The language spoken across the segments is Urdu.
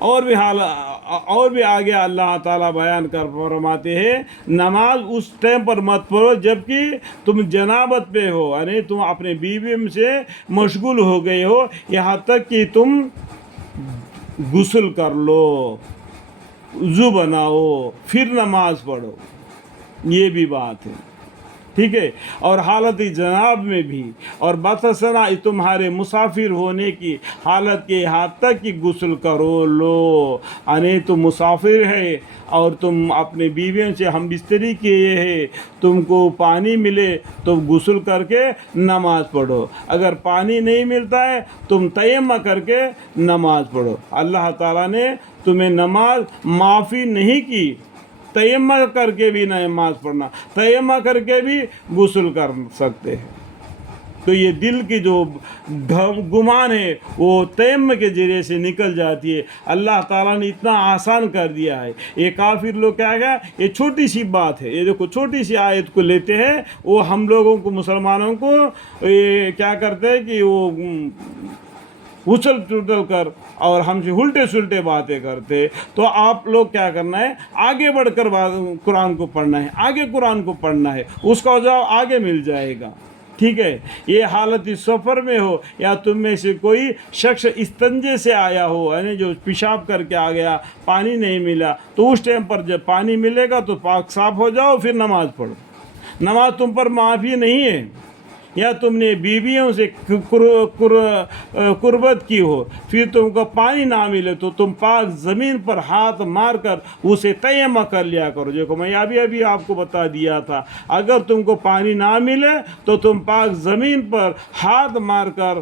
اور بھی آگے اللہ تعالیٰ بیان کر فرماتے ہیں نماز اس ٹائم پر مت پڑھو جبکہ تم جنابت پہ ہو، یعنی تم اپنے بیوی سے مشغول ہو گئے ہو، یہاں تک کہ تم غسل کر لو، وضو بناؤ، پھر نماز پڑھو، یہ بھی بات ہے، ٹھیک ہے۔ اور حالت جناب میں بھی، اور بتسنا تمہارے مسافر ہونے کی حالت کے یہاں تک کہ غسل کرو لو، یعنی تم مسافر ہے اور تم اپنے بیویوں سے ہم بستری کیے ہیں، تم کو پانی ملے تو غسل کر کے نماز پڑھو، اگر پانی نہیں ملتا ہے تم تیمم کر کے نماز پڑھو۔ اللہ تعالیٰ نے تمہیں نماز معافی نہیں کی، تیمم کر کے بھی نماز پڑھنا، تیمم کر کے بھی غسل کر سکتے ہیں۔ تو یہ دل کی جو گمان ہے وہ تیمم کے ذریعے سے نکل جاتی ہے۔ اللہ تعالیٰ نے اتنا آسان کر دیا ہے۔ یہ کافر لوگ کیا گیا، یہ چھوٹی سی بات ہے، یہ دیکھو چھوٹی سی آیت کو لیتے ہیں، وہ ہم لوگوں کو مسلمانوں کو یہ کیا کرتے ہیں کہ وہ اچھل چٹل کر اور ہم سے الٹے سلٹے باتیں کرتے۔ تو آپ لوگ کیا کرنا ہے، آگے بڑھ کر قرآن کو پڑھنا ہے، آگے قرآن کو پڑھنا ہے، اس کا جواب آگے مل جائے گا، ٹھیک ہے۔ یہ حالت سفر میں ہو یا تم میں سے کوئی شخص استنجے سے آیا ہو، یعنی جو پیشاب کر کے آ گیا، پانی نہیں ملا، تو اس ٹائم پر جب پانی ملے گا تو پاک صاف ہو جاؤ، پھر نماز پڑھو۔ نماز تم پر معافی نہیں ہے، یا تم نے بیویوں سے قربت کی ہو، پھر تم کو پانی نہ ملے تو تم پاک زمین پر ہاتھ مار کر اسے تیمم کر لیا کرو۔ دیکھو میں ابھی آپ کو بتا دیا تھا، اگر تم کو پانی نہ ملے تو تم پاک زمین پر ہاتھ مار کر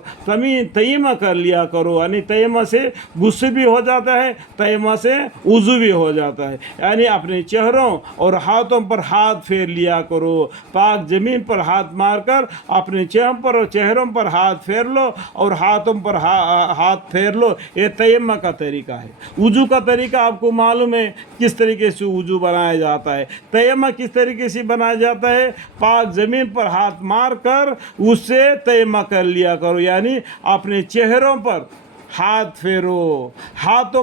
تیمم کر لیا کرو، یعنی تیمم سے غسل بھی ہو جاتا ہے، تیمم سے وضو بھی ہو جاتا ہے، یعنی اپنے چہروں اور ہاتھوں پر ہاتھ پھیر لیا کرو، پاک زمین پر ہاتھ مار کر اپنے چہروں پر ہاتھ پھیر لو اور ہاتھوں پر ہاتھ پھیر لو۔ یہ تیمم کا طریقہ ہے۔ وضو کا طریقہ آپ کو معلوم ہے کس طریقے سے وضو بنایا جاتا ہے۔ تیمم کس طریقے سے بنایا جاتا ہے، پاک زمین پر ہاتھ مار کر اس سے تیمم کر لیا کرو، یعنی اپنے چہروں پر ہاتھ پھیرو، ہاتھوں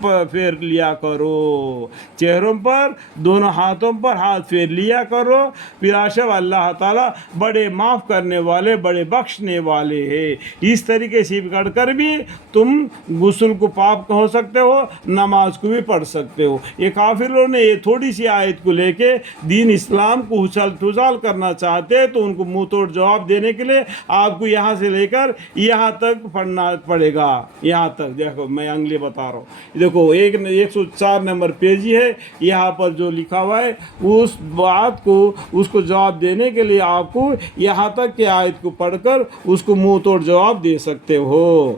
پر پھیر لیا کرو، چہروں پر دونوں ہاتھوں پر ہاتھ پھیر لیا کرو۔ پھر اللہ تعالیٰ بڑے معاف کرنے والے، بڑے بخشنے والے ہیں۔ اس طریقے سے کر کر بھی تم غسل کو پاک ہو سکتے ہو، نماز کو بھی پڑھ سکتے ہو۔ یہ کافر لوگوں نے یہ تھوڑی سی آیت کو لے کے دین اسلام کو اچھل پھسال کرنا چاہتے، تو ان کو منہ توڑ جواب دینے کے لیے آپ کو یہاں سے لے کر یہاں تک پڑھنا پڑے گا، یہاں تک۔ دیکھو میں انگلی بتا رہا ہوں، دیکھو 104 نمبر پیج ہے، یہاں پر جو لکھا ہوا ہے اس بات کو، اس کو جواب دینے کے لیے آپ کو یہاں تک کہ آیت کو پڑھ کر اس کو منہ توڑ جواب دے سکتے ہو۔